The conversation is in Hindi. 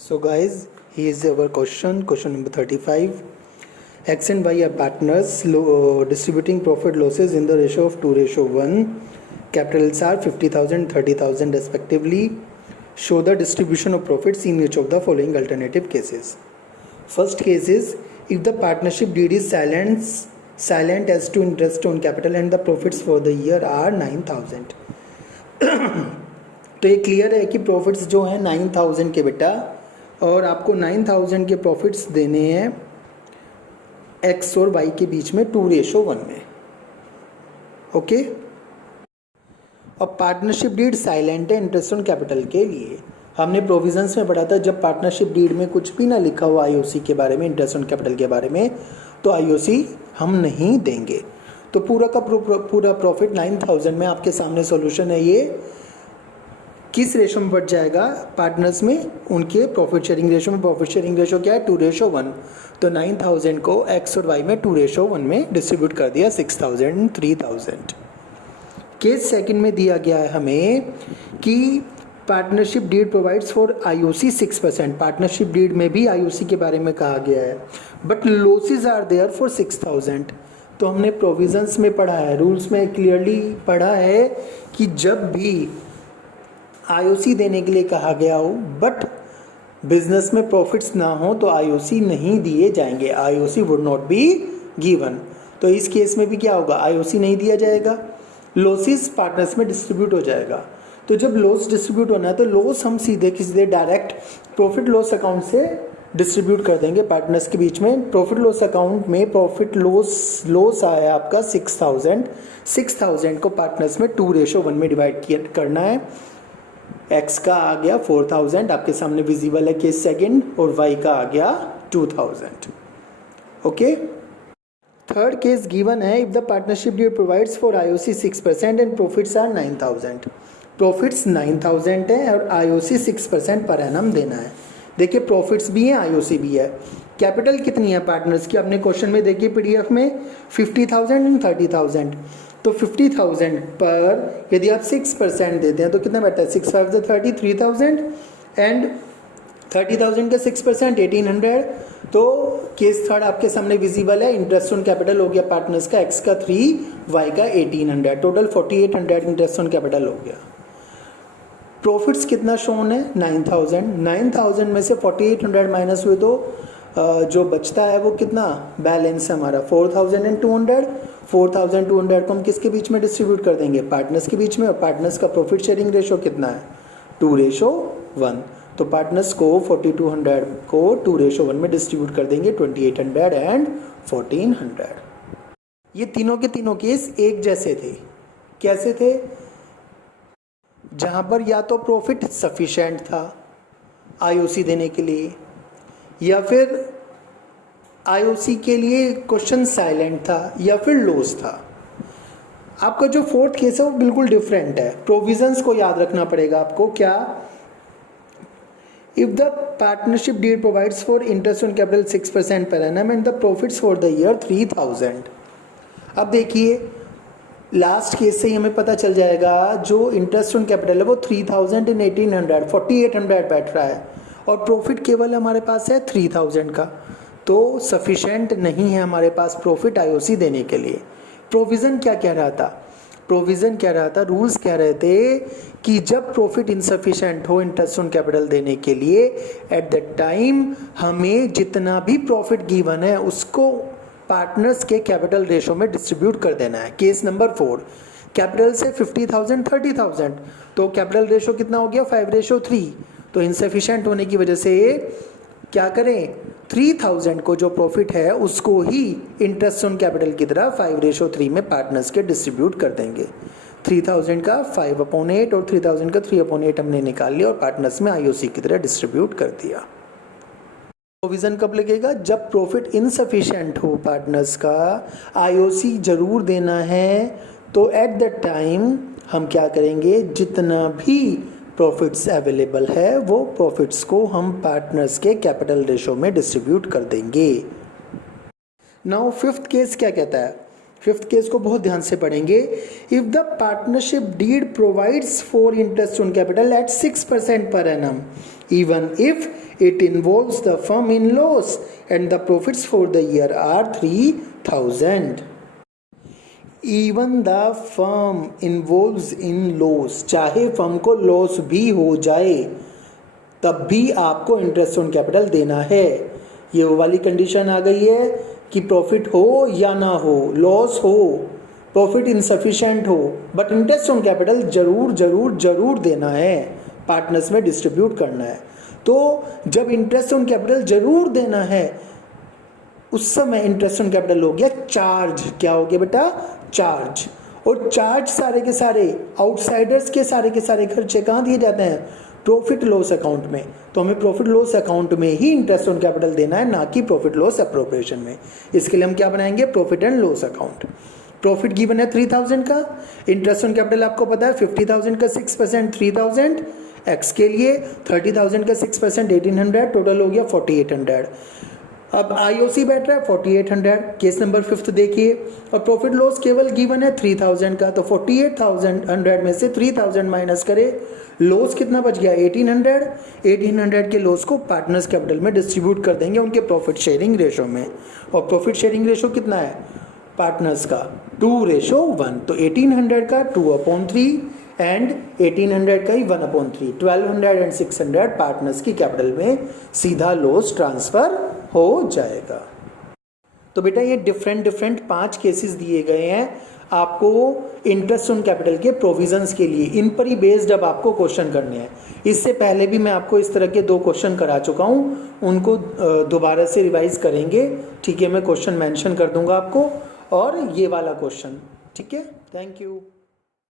So guys, here is our question number 35. X and Y are partners distributing profit losses in the ratio of 2:1. Capitals are 50,000, 30,000 respectively. Show the distribution of profits in each of the following alternative cases. First case is if the partnership deed is silent as to interest on capital and the profits for the year are 9,000. तो ये क्लियर है कि प्रॉफिट्स जो हैं 9,000 के बेटा, और आपको 9,000 के प्रॉफिट्स देने हैं एक्स और वाई के बीच में 2:1 में. ओके. और पार्टनरशिप डीड साइलेंट है इंटरेस्ट ऑन कैपिटल के लिए. हमने प्रोविजंस में पढ़ा था जब पार्टनरशिप डीड में कुछ भी ना लिखा हुआ आईओसी के बारे में, इंटरेस्ट ऑन कैपिटल के बारे में, तो आईओसी हम नहीं देंगे. तो पूरा का पूरा प्रॉफिट 9,000 में आपके सामने सॉल्यूशन है. ये किस रेशो में बढ़ जाएगा? पार्टनर्स में उनके प्रॉफिट शेयरिंग रेशो में. प्रॉफिट शेयरिंग रेशो क्या है? 2:1. तो 9,000 को एक्स और वाई में 2:1 में डिस्ट्रीब्यूट कर दिया 6,000 3,000. केस सेकंड में दिया गया है हमें कि partnership deed provides for IOC 6%. Partnership deed में भी आईओसी के बारे में कहा गया है, but losses are there for 6,000. तो हमने प्रोविजंस में पढ़ा है, रूल्स में क्लियरली पढ़ा है कि जब भी आईओसी देने के लिए कहा गया हो बट बिजनेस में प्रॉफिट्स ना हो तो आईओसी नहीं दिए जाएंगे. IOC would not be given. तो इस केस में भी क्या होगा? आईओसी नहीं दिया जाएगा, लॉसेस पार्टनर्स में डिस्ट्रीब्यूट हो जाएगा. तो जब लॉस डिस्ट्रीब्यूट होना है तो लॉस हम सीधे डायरेक्ट प्रॉफिट लॉस अकाउंट से डिस्ट्रीब्यूट कर देंगे पार्टनर्स के बीच में. प्रॉफिट लॉस अकाउंट में प्रॉफिट लॉस आया आपका 6,000 को पार्टनर्स में 2:1 में डिवाइड करना है. एक्स का आ गया 4,000 आपके सामने विजिबल है केस सेकंड, और वाई का आ गया 2,000. ओके. थर्ड केस गिवन है if the partnership deed provides for IOC 6% and profits are 9,000. Profits 9,000 है और आईओसी 6% पर एनम देना है. देखिए प्रॉफिट्स भी हैं, आईओसी भी है. कैपिटल कितनी है पार्टनर्स की? अपने क्वेश्चन में देखिए पीडीएफ में 50,000 एंड 30,000. तो 50,000 पर यदि आप 6% देते हैं तो कितना बैठता है? 6 5 30, 3,000 एंड 30,000 का 6% 1,800. तो केस थर्ड आपके सामने विजिबल है. इंटरेस्ट ऑन कैपिटल हो गया पार्टनर्स का एक्स का 3, वाई का 1,800, टोटल 4,800 इंटरेस्ट ऑन कैपिटल हो गया. प्रॉफिट्स कितना शोन है? 9,000. 9,000 में से 4,800 माइनस हुए तो जो बचता है वो कितना बैलेंस है हमारा? 4,200. 4,200 को हम किसके बीच में डिस्ट्रीब्यूट कर देंगे? पार्टनर्स के बीच में. और पार्टनर्स का प्रॉफिट शेयरिंग रेशो कितना है? 2:1. तो पार्टनर्स को 4,200 को 2:1 में डिस्ट्रीब्यूट कर देंगे 2,800 एंड 1,400. ये तीनों के तीनों केस एक जैसे थे. कैसे थे? जहां पर या तो प्रॉफिट सफिशिएंट था आईओसी देने के लिए, या फिर आईओसी के लिए क्वेश्चन साइलेंट था, या फिर लॉस था. आपका जो फोर्थ केस है वो बिल्कुल डिफरेंट है. प्रोविजंस को याद रखना पड़ेगा आपको. क्या? If the partnership deed provides for interest on capital 6% per annum and the profits for the year 3,000. अब देखिए लास्ट केस से ही हमें पता चल जाएगा जो इंटरेस्ट ऑन कैपिटल है वो 3,000 इन 1,800 4,800 बैठ रहा है, और प्रॉफिट केवल हमारे पास है 3,000 का. तो सफिशेंट नहीं है हमारे पास प्रॉफिट आईओसी देने के लिए. प्रोविज़न क्या कह रहा था? प्रोविज़न कह रहा था, रूल्स कह रहे थे कि जब प्रॉफिट इनसफिशेंट हो इंटरेस्ट ऑन कैपिटल देने के लिए, एट द टाइम हमें जितना भी प्रॉफिट गिवन है उसको पार्टनर्स के कैपिटल रेशो में डिस्ट्रीब्यूट कर देना है. केस नंबर 4, कैपिटल से 50,000 30,000, तो कैपिटल रेशो कितना हो गया? 5:3. तो इनसफिशेंट होने की वजह से क्या करें? 3,000 को जो प्रॉफिट है उसको ही इंटरेस्ट ऑन कैपिटल की तरह 5:3 में पार्टनर्स के डिस्ट्रीब्यूट कर देंगे. 3,000 का 5/8 और 3,000 का 3/8 हमने निकाल लिया और पार्टनर्स में आईओसी की तरह डिस्ट्रीब्यूट कर दिया. प्रोविजन कब लगेगा? जब प्रॉफिट इनसफिशिएंट हो पार्टनर्स का, आईओसी जरूर देना है, तो एट द टाइम हम क्या करेंगे? जितना भी प्रॉफिट्स अवेलेबल है वो प्रॉफिट्स को हम पार्टनर्स के कैपिटल रेशो में डिस्ट्रीब्यूट कर देंगे. नाउ फिफ्थ केस क्या कहता है? फिफ्थ केस को बहुत ध्यान से पढ़ेंगे। If the partnership deed provides for interest on capital at 6% per annum even if it involves the firm in loss and the profits for the year are 3000। Even the firm involves in loss, चाहे फर्म को लॉस भी हो जाए तब भी आपको इंटरेस्ट ऑन कैपिटल देना है। ये वो वाली कंडीशन आ गई है कि प्रॉफिट हो या ना हो, लॉस हो, प्रॉफिट इनसफिशिएंट हो, बट इंटरेस्ट ऑन कैपिटल जरूर जरूर जरूर देना है, पार्टनर्स में डिस्ट्रीब्यूट करना है। तो जब इंटरेस्ट ऑन कैपिटल जरूर देना है उस समय इंटरेस्ट ऑन कैपिटल हो गया चार्ज। क्या हो गया बेटा? चार्ज। और चार्ज सारे के सारे आउटसाइडर्स के सारे खर्चे कहाँ दिए जाते हैं? प्रॉफिट लॉस अकाउंट में। तो हमें प्रॉफिट लॉस अकाउंट में ही इंटरेस्ट ऑन कैपिटल देना है, ना कि प्रॉफिट लॉस अप्रोप्रिएशन में। इसके लिए हम क्या बनाएंगे? Profit and loss account. Profit given है 3000 का, इंटरेस्ट ऑन कैपिटल आपको पता है 50,000 का 6% 3000, एक्स के लिए 30,000 का 6% 1800, टोटल हो गया 4800। अब आईओसी बैठ रहा है 4800। केस नंबर 5 देखिए, और प्रॉफिट लॉस केवल गिवन है 3000 का, तो 48,100 में से 3000 माइनस करे, लॉस कितना बच गया? 1800। 1800 के लॉस को पार्टनर्स कैपिटल में डिस्ट्रीब्यूट कर देंगे उनके प्रॉफिट शेयरिंग रेशो में। और प्रॉफिट शेयरिंग रेशो कितना है पार्टनर्स का? 2:1। तो 1800 का 2/3 एंड 1800 का ही 1/3। 1200 एंड 600 पार्टनर्स की कैपिटल में सीधा लॉस ट्रांसफर हो जाएगा। तो बेटा ये डिफरेंट 5 केसेस दिए गए हैं आपको इंटरेस्ट ऑन कैपिटल के प्रोविजंस के लिए। इन पर ही बेस्ड अब आपको क्वेश्चन करने हैं। इससे पहले भी मैं आपको इस तरह के 2 क्वेश्चन करा चुका हूँ, उनको दोबारा से रिवाइज करेंगे। ठीक है, मैं क्वेश्चन मेंशन कर दूंगा आपको, और ये वाला क्वेश्चन। ठीक है, थैंक यू।